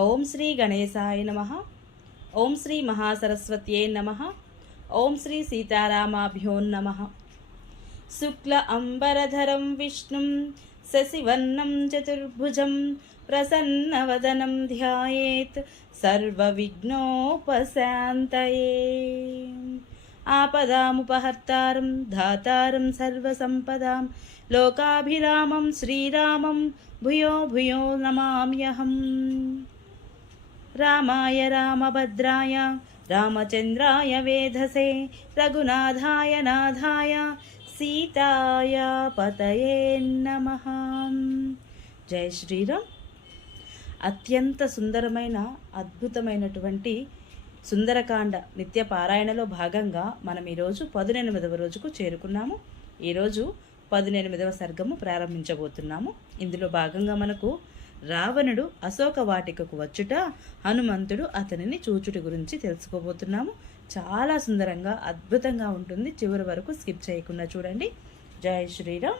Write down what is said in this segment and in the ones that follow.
ఓం శ్రీ గణేశాయ నమ ఓం శ్రీ మహాసరస్వత్యే నమ ఓం శ్రీ సీతారామాభ్యో నమ శుక్ల అంబరధరం విష్ణుం శశివర్ణం చతుర్భుజం ప్రసన్నవదనం ధ్యాయేత్ సర్వవిఘ్నోపశాంతయే ఆపదాముపహర్తారం ధాతారం సర్వసంపదాం లోకాభిరామం శ్రీరామం భూయో భూయో నమామ్యహం రామాయ రామభద్రాయ రామచంద్రాయ వేధసే రఘునాథాయ నాథాయ సీతాయ పతయే నమ. జై శ్రీరామ్. అత్యంత సుందరమైన అద్భుతమైనటువంటి సుందరకాండ నిత్య పారాయణలో భాగంగా మనం ఈరోజు పదునెనిమిదవ రోజుకు చేరుకున్నాము. ఈరోజు పదునెనిమిదవ సర్గము ప్రారంభించబోతున్నాము. ఇందులో భాగంగా మనకు రావణుడు అశోక వాటికకు వచ్చుట హనుమంతుడు అతనిని చూచుటి గురించి తెలుసుకోబోతున్నాము. చాలా సుందరంగా అద్భుతంగా ఉంటుంది. చివరి వరకు స్కిప్ చేయకుండా చూడండి. జై శ్రీరామ్.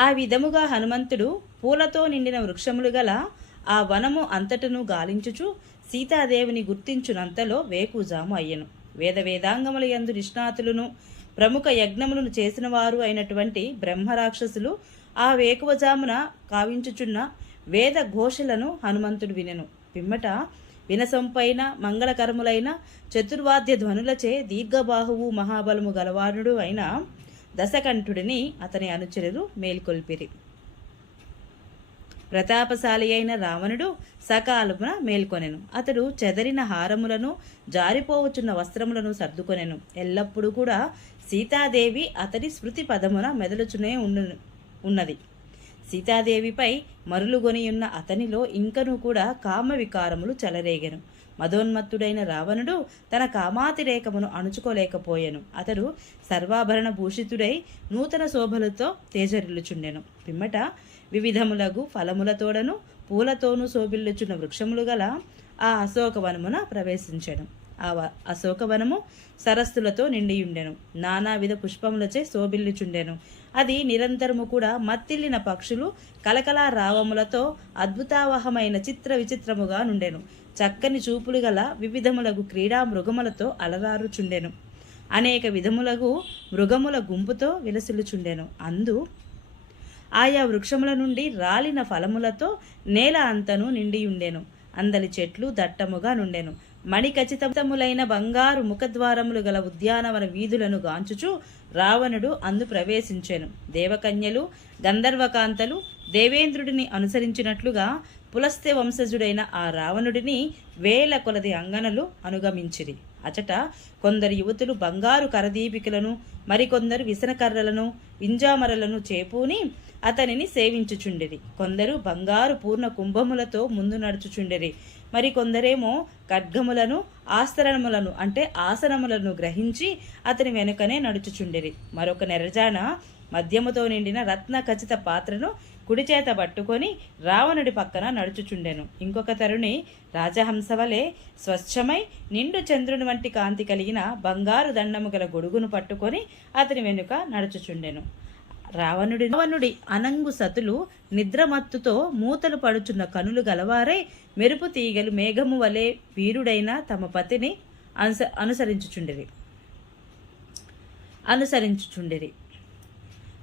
ఆ విధముగా హనుమంతుడు పూలతో నిండిన వృక్షములు గల ఆ వనము అంతటను గాలించుచు సీతాదేవిని గుర్తించునంతలో వేకుజాము అయ్యను. వేద వేదాంగముల యందు నిష్ణాతులను ప్రముఖ యజ్ఞములను చేసిన వారు అయినటువంటి బ్రహ్మరాక్షసులు ఆ వేకువజామున కావించుచున్న వేద ఘోషలను హనుమంతుడు వినెను. పిమ్మట వినసొంపైన మంగళకరములైన చతుర్వాద్య ధ్వనులచే దీర్ఘబాహువు మహాబలము గలవారుడు అయిన దశకంఠుడిని అతని అనుచరులు మేల్కొల్పిరి. ప్రతాపశాలి అయిన రావణుడు సకాలమున మేల్కొనెను. అతడు చెదరిన హారములను జారిపోవచున్న వస్త్రములను సర్దుకొనెను. ఎల్లప్పుడూ కూడా సీతాదేవి అతడి స్మృతి పదమున మెదలుచునే ఉండును. ఉన్నది. సీతాదేవిపై మరులుగొనియున్న అతనిలో ఇంకనూ కూడా కామ వికారములు చెలరేగెను. మదోన్మత్తుడైన రావణుడు తన కామాతిరేకమును అణుచుకోలేకపోయెను. అతడు సర్వాభరణ భూషితుడై నూతన శోభలతో తేజరిల్లుచుండెను. పిమ్మట వివిధములగు ఫలములతోడను పూలతోనూ శోభిల్లుచున్న వృక్షములు గల ఆ అశోకవనమున ప్రవేశించడం ఆ అశోకవనము సరస్సులతో నిండియుండెను. నానావిధ పుష్పములచే శోభిల్లుచుండెను. అది నిరంతరము కూడా మత్తిల్లిన పక్షులు కలకలా రావములతో అద్భుతావహమైన చిత్ర విచిత్రముగా నుండెను. చక్కని చూపులు గల వివిధములగు క్రీడా మృగములతో అలరారుచుండెను. అనేక విధములగు మృగముల గుంపుతో విలసిల్లుచుండెను. అందు ఆయా వృక్షముల నుండి రాలిన ఫలములతో నేల అంతను నిండియుండెను. అందలి చెట్లు దట్టముగా నుండెను. మణిఖచితములైన బంగారు ముఖద్వారములు గల ఉద్యానవన వీధులను గాంచుచు రావణుడు అందు ప్రవేశించెను. దేవకన్యలు గంధర్వకాంతలు దేవేంద్రుడిని అనుసరించినట్లుగా పులస్తే వంశజుడైన ఆ రావణుడిని వేల కొలది అంగనలు అనుగమించిరి. అచట కొందరు యువతులు బంగారు కరదీపికలను మరికొందరు విసనకర్రలను వింజామరలను చేపూని అతనిని సేవించుచుండిరి. కొందరు బంగారు పూర్ణ కుంభములతో ముందు నడుచుచుండిరి. మరికొందరేమో ఖడ్గములను ఆస్తరణములను అంటే ఆసనములను గ్రహించి అతని వెనుకనే నడుచుచుండిరి. మరొక నెరజాన మద్యముతో నిండిన రత్న ఖచ్చిత పాత్రను కుడి చేత పట్టుకొని రావణుడి పక్కన నడుచుచుండెను. ఇంకొక తరుణి రాజహంసవలే స్వచ్ఛమై నిండు చంద్రుని వంటి కాంతి కలిగిన బంగారు దండము గల గొడుగును పట్టుకొని అతని వెనుక నడుచుచుండెను. రావణుడి రావణుడి అనంగు సతులు నిద్రమత్తుతో మూతలు పడుచున్న కనులు గలవారై మెరుపు తీగలు మేఘము వలె వీరుడైన తమ పతిని అనుస అనుసరించుచుండిరి. అనుసరించుచుండిరి.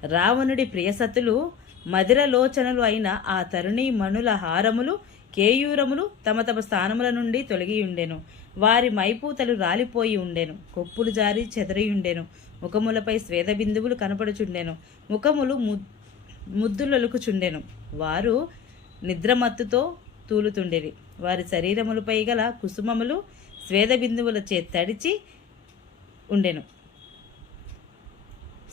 రావణుడి ప్రియసతులు మదిరలోచనలు అయిన ఆ తరుణీ మణుల హారములు కేయూరములు తమ తమ స్థానముల నుండి తొలగి ఉండెను వారి మైపూతలు రాలిపోయి ఉండెను. కొప్పులు జారి చెదరియుండెను. ముఖములపై స్వేద బిందువులు కనపడుచుండెను. ముఖములు ము- ముద్దులొలుకుచుండెను. వారు నిద్రమత్తుతో తూలుతుండేది వారి శరీరములపై గల కుసుమములు స్వేద బిందువులచే తడిచి ఉండెను.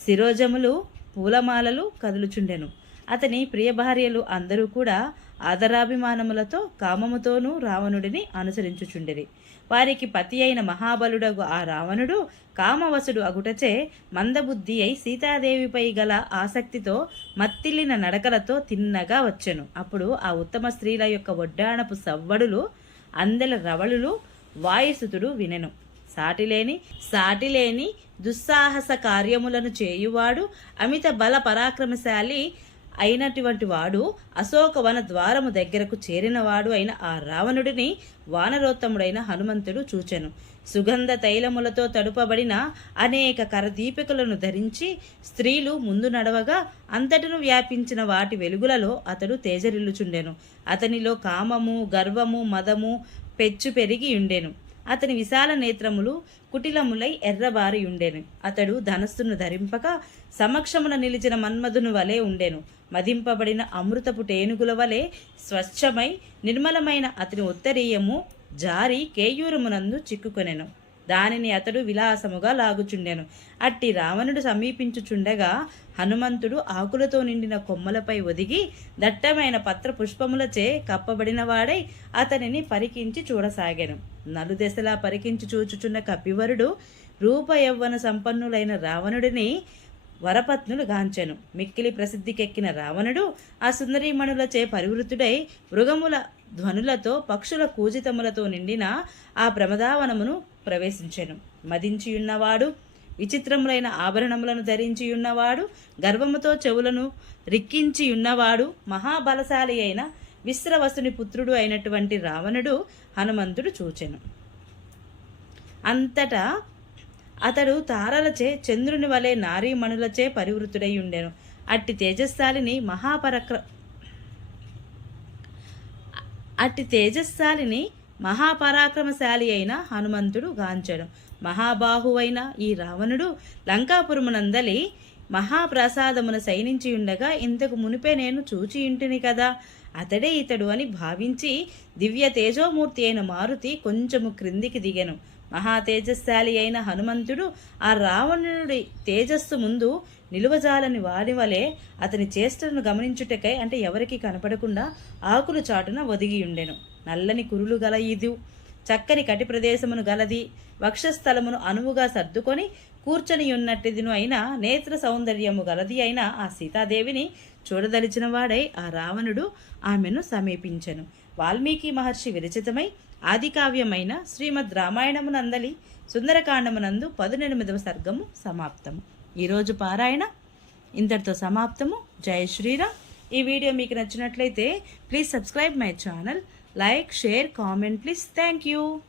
శిరోజములు పూలమాలలు కదులుచుండెను. అతని ప్రియ భార్యలు అందరూ కూడా ఆదరాభిమానములతో కామముతోనూ రావణుడిని అనుసరించుచుండిరి. వారికి పతి అయిన మహాబలుడగు ఆ రావణుడు కామవసుడు అగుటచే మందబుద్ధి అయి సీతాదేవిపై గల ఆసక్తితో మత్తిల్లిన నడకలతో తిన్నగా వచ్చెను. అప్పుడు ఆ ఉత్తమ స్త్రీల యొక్క ఒడ్డాణపు సవ్వడులు అందెల రవళులు వాయుసుతుడు వినెను. సాటిలేని సాటిలేని దుస్సాహస కార్యములను చేయువాడు అమిత బల పరాక్రమశాలి అయినటువంటి వాడు అశోకవన ద్వారము దగ్గరకు చేరినవాడు అయిన ఆ రావణుడిని వానరోత్తముడైన హనుమంతుడు చూచెను. సుగంధ తైలములతో తడుపబడిన అనేక కరదీపికలను ధరించి స్త్రీలు ముందు నడవగా అంతటను వ్యాపించిన వాటి వెలుగులలో అతడు తేజరిల్లుచుండెను. అతనిలో కామము గర్వము మదము పెచ్చు పెరిగి ఉండెను. అతని విశాల నేత్రములు కుటిలములై ఎర్రబారి ఉండేను. అతడు ధనస్సును ధరింపక సమక్షమున నిలిచిన మన్మధును వలె ఉండెను. మదింపబడిన అమృతపు టేనుగుల వలె స్వచ్ఛమై నిర్మలమైన అతని ఉత్తరీయము జారి కేయూరమునందు చిక్కుకొనెను. దానిని అతడు విలాసముగా లాగుచుండెను. అట్టి రావణుడు సమీపించుచుండగా హనుమంతుడు ఆకులతో నిండిన కొమ్మలపై ఒదిగి దట్టమైన పత్ర పుష్పములచే కప్పబడిన వాడై అతనిని పరికించి చూడసాగాను. నలుదెసలా పరికించి చూచుచున్న కపివరుడు రూప యవ్వన సంపన్నులైన రావణుడిని వరపత్నులు గాంచెను. మిక్కిలి ప్రసిద్ధికెక్కిన రావణుడు ఆ సుందరీమణులచే పరివృతుడై మృగముల ధ్వనులతో పక్షుల కూజితములతో నిండిన ఆ ప్రమదావనమును ప్రవేశించెను. మదించియున్నవాడు విచిత్రములైన ఆభరణములను ధరించియున్నవాడు గర్వముతో చెవులను రిక్కించియున్నవాడు మహాబలశాలి అయిన విశ్రవసుని పుత్రుడు అయినటువంటి రావణుడు హనుమంతుడు చూచెను. అంతటా అతడు తారలచే చంద్రుని వలె నారీమణులచే పరివృతుడై ఉండెను. అట్టి తేజస్సాలిని మహాపరక్ర అట్టి తేజస్సాలిని మహాపరాక్రమశాలి అయిన హనుమంతుడు గాంచెను. మహాబాహువైన ఈ రావణుడు లంకాపురమునందలి మహాప్రసాదమున శయనించి ఉండగా ఇంతకు మునిపే నేను చూచి ఇంటిని కదా. అతడే ఇతడు అని భావించి దివ్య తేజోమూర్తి అయిన మారుతి కొంచెము క్రిందికి దిగెను. మహా తేజస్శాలి అయిన హనుమంతుడు ఆ రావణుడి తేజస్సు ముందు నిలువజాలని వాడి వలె అతని చేష్టలను గమనించుటకై అంటే ఎవరికి కనపడకుండా ఆకులు చాటున ఒదిగియుండెను ఉండెను. నల్లని కురులు గల ఇది చక్కని కటి ప్రదేశమును గలది. వక్షస్థలమును అనువుగా సర్దుకొని కూర్చొని ఉన్నట్టిదిను అయిన నేత్ర సౌందర్యము గలది అయిన ఆ సీతాదేవిని చూడదలిచిన వాడై ఆ రావణుడు ఆమెను సమీపించెను. వాల్మీకి మహర్షి విరచితమై ఆదికావ్యమైన శ్రీమద్ రామాయణమునందలి సుందరకాండమునందు పదునెనిమిదవ సర్గము సమాప్తము. ఈరోజు పారాయణ ఇంతటితో సమాప్తము. జయ శ్రీరామ్. ఈ వీడియో మీకు నచ్చినట్లయితే please subscribe my channel. like share comment please. Thank you.